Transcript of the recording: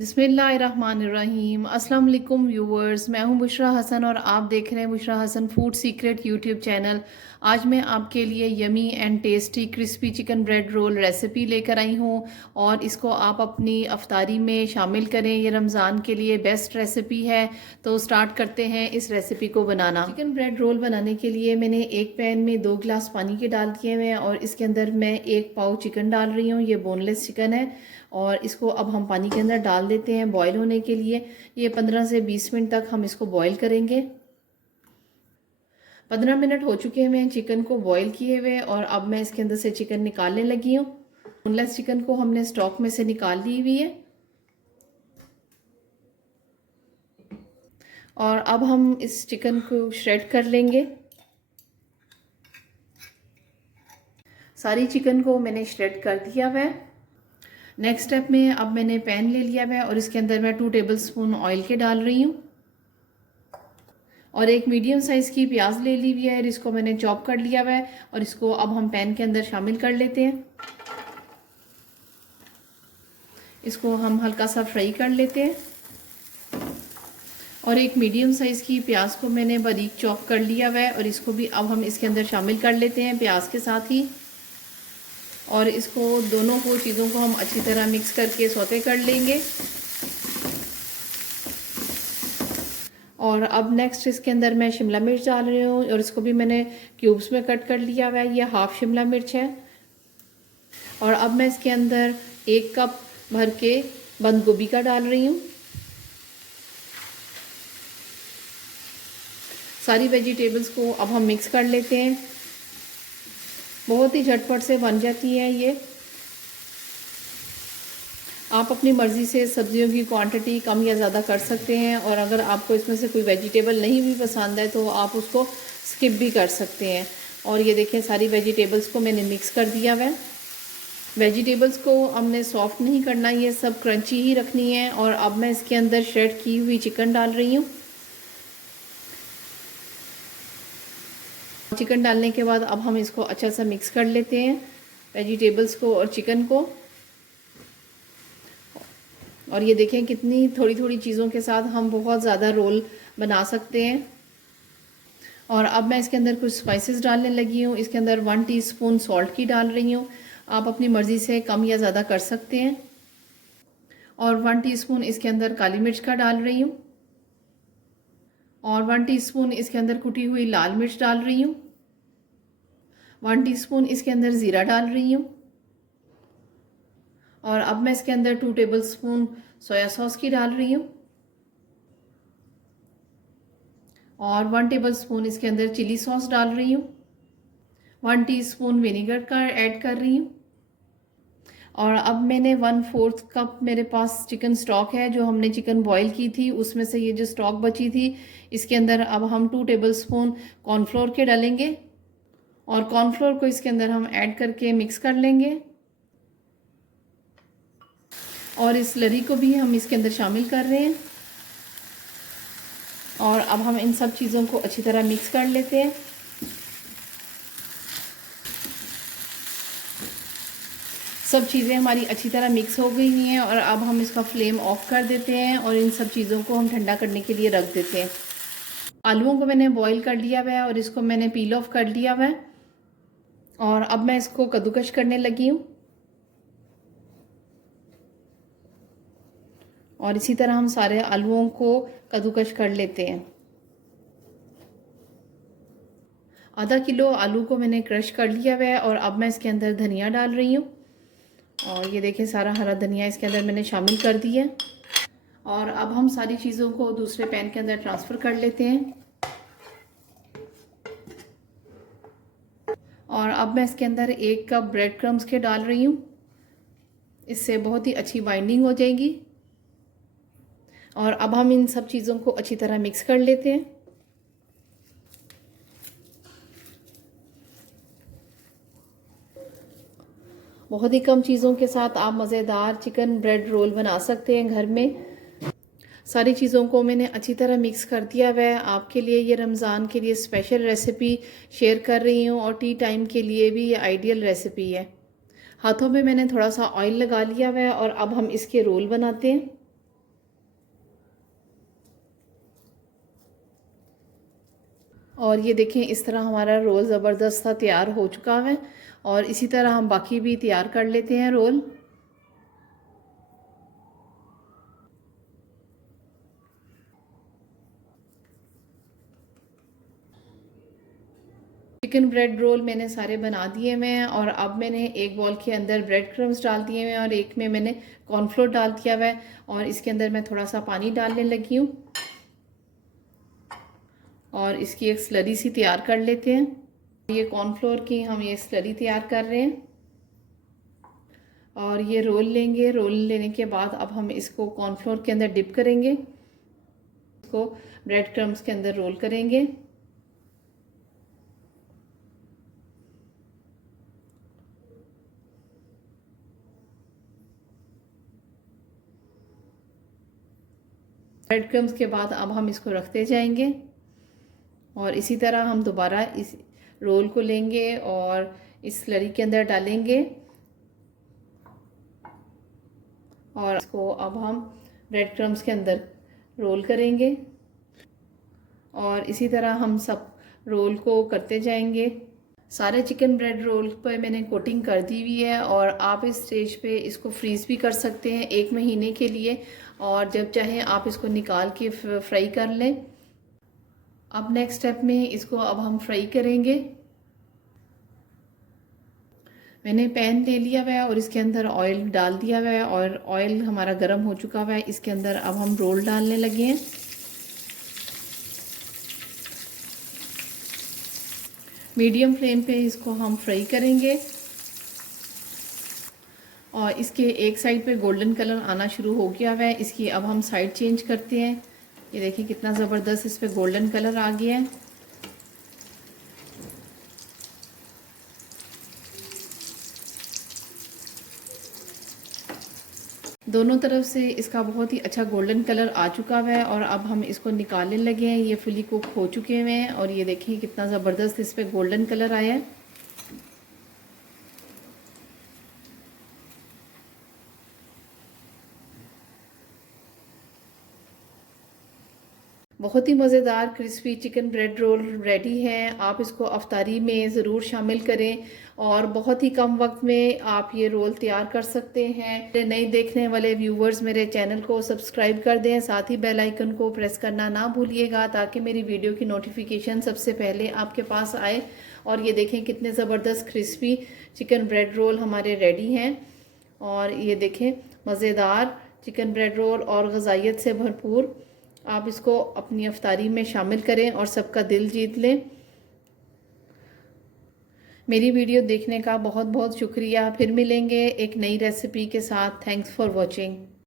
बिस्मिल्लाहिर्रहमानिर्रहीम। अस्सलाम वालेकुम व्यूवर्स, मैं हूं बुशरा हसन और आप देख रहे हैं Bushra Hasan food secret YouTube channel. आज मैं आपके लिए yummy and tasty crispy chicken bread roll recipe लेकर आई हूं और इसको आप अपनी अफ्तारी में शामिल करें। ये रमज़ान के लिए बेस्ट रेसिपी है। तो स्टार्ट करते हैं इस रेसिपी को बनाना। चिकन ब्रेड रोल बनाने के लिए मैंने एक पैन में 2 गिलास पानी के डाल दिए हुए हैं और इसके अंदर मैं 1 पाव चिकन डाल रही हूँ। ये बोनलेस चिकन है और इसको अब हम पानी के अंदर डाल देते हैं बॉईल होने के लिए। ये 15 से 20 मिनट तक हम इसको बॉईल करेंगे। 15 मिनट हो चुके हैं चिकन को बॉईल किए हुए और अब मैं इसके अंदर से चिकन निकालने लगी हूँ। बोनलेस चिकन को हमने स्टॉक में से निकाल ली हुई है और अब हम इस चिकन को श्रेड कर लेंगे। सारी चिकन को मैंने श्रेड कर दिया हुआ है। नेक्स्ट स्टेप में अब मैंने पैन ले लिया है और इसके अंदर मैं 2 टेबलस्पून ऑयल के डाल रही हूँ और एक मीडियम साइज़ की प्याज ले ली हुई है। इसको मैंने चॉप कर लिया हुआ है और इसको अब हम पैन के अंदर शामिल कर लेते हैं। इसको हम हल्का सा फ्राई कर लेते हैं और एक मीडियम साइज़ की प्याज को मैंने बारीक चॉप कर लिया हुआ है और इसको भी अब हम इसके अंदर शामिल कर लेते हैं प्याज के साथ ही। और इसको दोनों को चीज़ों को हम अच्छी तरह मिक्स करके सौते कर लेंगे। और अब नेक्स्ट इसके अंदर मैं शिमला मिर्च डाल रही हूँ और इसको भी मैंने क्यूब्स में कट कर लिया हुआ है। ये हाफ शिमला मिर्च है। और अब मैं इसके अंदर 1 कप भर के बंद गोभी का डाल रही हूँ। सारी वेजिटेबल्स को अब हम मिक्स कर लेते हैं। बहुत ही झटपट से बन जाती है ये। आप अपनी मर्ज़ी से सब्जियों की क्वांटिटी कम या ज़्यादा कर सकते हैं और अगर आपको इसमें से कोई वेजिटेबल नहीं भी पसंद है तो आप उसको स्किप भी कर सकते हैं। और ये देखें सारी वेजिटेबल्स को मैंने मिक्स कर दिया है। वेजिटेबल्स को हमने सॉफ्ट नहीं करना, ये सब क्रंची ही रखनी है। और अब मैं इसके अंदर श्रेड की हुई चिकन डाल रही हूँ। चिकन डालने के बाद अब हम इसको अच्छा सा मिक्स कर लेते हैं, वेजिटेबल्स को और चिकन को। और ये देखें कितनी थोड़ी थोड़ी चीज़ों के साथ हम बहुत ज़्यादा रोल बना सकते हैं। और अब मैं इसके अंदर कुछ स्पाइसेस डालने लगी हूँ। इसके अंदर 1 टीस्पून सॉल्ट की डाल रही हूँ। आप अपनी मर्ज़ी से कम या ज़्यादा कर सकते हैं। और 1 टीस्पून इसके अंदर काली मिर्च का डाल रही हूँ और 1 टीस्पून इसके अंदर कुटी हुई लाल मिर्च डाल रही हूँ। 1 टीस्पून इसके अंदर ज़ीरा डाल रही हूँ। और अब मैं इसके अंदर 2 टेबलस्पून सोया सॉस की डाल रही हूँ और 1 टेबलस्पून इसके अंदर चिली सॉस डाल रही हूँ। 1 टीस्पून विनेगर का ऐड कर रही हूँ। और अब मैंने 1/4 कप मेरे पास चिकन स्टॉक है जो हमने चिकन बॉईल की थी, उसमें से ये जो स्टॉक बची थी इसके अंदर अब हम 2 टेबलस्पून कॉर्नफ्लोर के डालेंगे और कॉर्नफ्लोर को इसके अंदर हम ऐड करके मिक्स कर लेंगे। और इस स्लरी को भी हम इसके अंदर शामिल कर रहे हैं और अब हम इन सब चीज़ों को अच्छी तरह मिक्स कर लेते हैं। सब चीज़ें हमारी अच्छी तरह मिक्स हो गई हुई हैं और अब हम इसका फ्लेम ऑफ कर देते हैं और इन सब चीज़ों को हम ठंडा करने के लिए रख देते हैं। आलूओं को मैंने बॉईल कर लिया हुआ है और इसको मैंने पील ऑफ कर लिया हुआ है और अब मैं इसको कद्दूकश करने लगी हूँ। और इसी तरह हम सारे आलूओं को कद्दूकश कर लेते हैं। आधा किलो आलू को मैंने क्रश कर लिया हुआ है और अब मैं इसके अंदर धनिया डाल रही हूँ और ये देखिए सारा हरा धनिया इसके अंदर मैंने शामिल कर दिया है। और अब हम सारी चीज़ों को दूसरे पैन के अंदर ट्रांसफ़र कर लेते हैं। और अब मैं इसके अंदर 1 कप ब्रेड क्रम्स के डाल रही हूँ। इससे बहुत ही अच्छी बाइंडिंग हो जाएगी। और अब हम इन सब चीज़ों को अच्छी तरह मिक्स कर लेते हैं। बहुत ही कम चीज़ों के साथ आप मज़ेदार चिकन ब्रेड रोल बना सकते हैं घर में। सारी चीज़ों को मैंने अच्छी तरह मिक्स कर दिया हुआ है। आपके लिए ये रमज़ान के लिए स्पेशल रेसिपी शेयर कर रही हूँ और टी टाइम के लिए भी ये आइडियल रेसिपी है। हाथों में मैंने थोड़ा सा ऑयल लगा लिया हुआ है और अब हम इसके रोल बनाते हैं। और ये देखें इस तरह हमारा रोल ज़बरदस्त सा तैयार हो चुका है। और इसी तरह हम बाकी भी तैयार कर लेते हैं रोल। चिकन ब्रेड रोल मैंने सारे बना दिए हुए हैं और अब मैंने एक बॉल के अंदर ब्रेड क्रम्स डाल दिए हुए हैं और एक में मैंने कॉर्नफ्लोर डाल दिया हुआ है और इसके अंदर मैं थोड़ा सा पानी डालने लगी हूँ और इसकी एक स्लरी सी तैयार कर लेते हैं। ये कॉर्नफ्लोर की हम ये स्लरी तैयार कर रहे हैं और ये रोल लेंगे। रोल लेने के बाद अब हम इसको कॉर्नफ्लोर के अंदर डिप करेंगे, इसको ब्रेड क्रम्स के अंदर रोल करेंगे। ब्रेड क्रम्स के बाद अब हम इसको रखते जाएंगे और इसी तरह हम दोबारा इस रोल को लेंगे और इस स्लरी के अंदर डालेंगे और इसको अब हम ब्रेड क्रम्स के अंदर रोल करेंगे और इसी तरह हम सब रोल को करते जाएंगे। सारे चिकन ब्रेड रोल पर मैंने कोटिंग कर दी हुई है और आप इस स्टेज पे इसको फ्रीज़ भी कर सकते हैं 1 महीने के लिए और जब चाहें आप इसको निकाल के फ्राई कर लें। अब नेक्स्ट स्टेप में इसको अब हम फ्राई करेंगे। मैंने पैन ले लिया हुआ है और इसके अंदर ऑयल डाल दिया हुआ है और ऑयल हमारा गर्म हो चुका हुआ है। इसके अंदर अब हम रोल डालने लगे हैं। मीडियम फ्लेम पे इसको हम फ्राई करेंगे और इसके एक साइड पे गोल्डन कलर आना शुरू हो गया हुआ है। इसकी अब हम साइड चेंज करते हैं। ये देखिए कितना ज़बरदस्त इस पे गोल्डन कलर आ गया है। दोनों तरफ से इसका बहुत ही अच्छा गोल्डन कलर आ चुका हुआ है और अब हम इसको निकालने लगे हैं। ये फुली कुक हो चुके हुए हैं और ये देखिए कितना ज़बरदस्त इस पे गोल्डन कलर आया है। बहुत ही मज़ेदार crispy chicken bread role ready है। आप इसको अफ्तारी में ज़रूर शामिल करें और बहुत ही कम वक्त में आप ये रोल तैयार कर सकते हैं। मेरे नए देखने वाले व्यूवर्स मेरे चैनल को सब्सक्राइब कर दें, साथ ही बेल आइकन को प्रेस करना ना भूलिएगा ताकि मेरी वीडियो की नोटिफिकेशन सबसे पहले आपके पास आए। और ये देखें कितने ज़बरदस्त क्रिस्पी चिकन ब्रेड रोल हमारे रेडी हैं और ये देखें मज़ेदार चिकन ब्रेड रोल और ग़ज़ाइयत से भरपूर। आप इसको अपनी अफ्तारी में शामिल करें और सबका दिल जीत लें। मेरी वीडियो देखने का बहुत बहुत शुक्रिया। फिर मिलेंगे एक नई रेसिपी के साथ। Thanks for watching.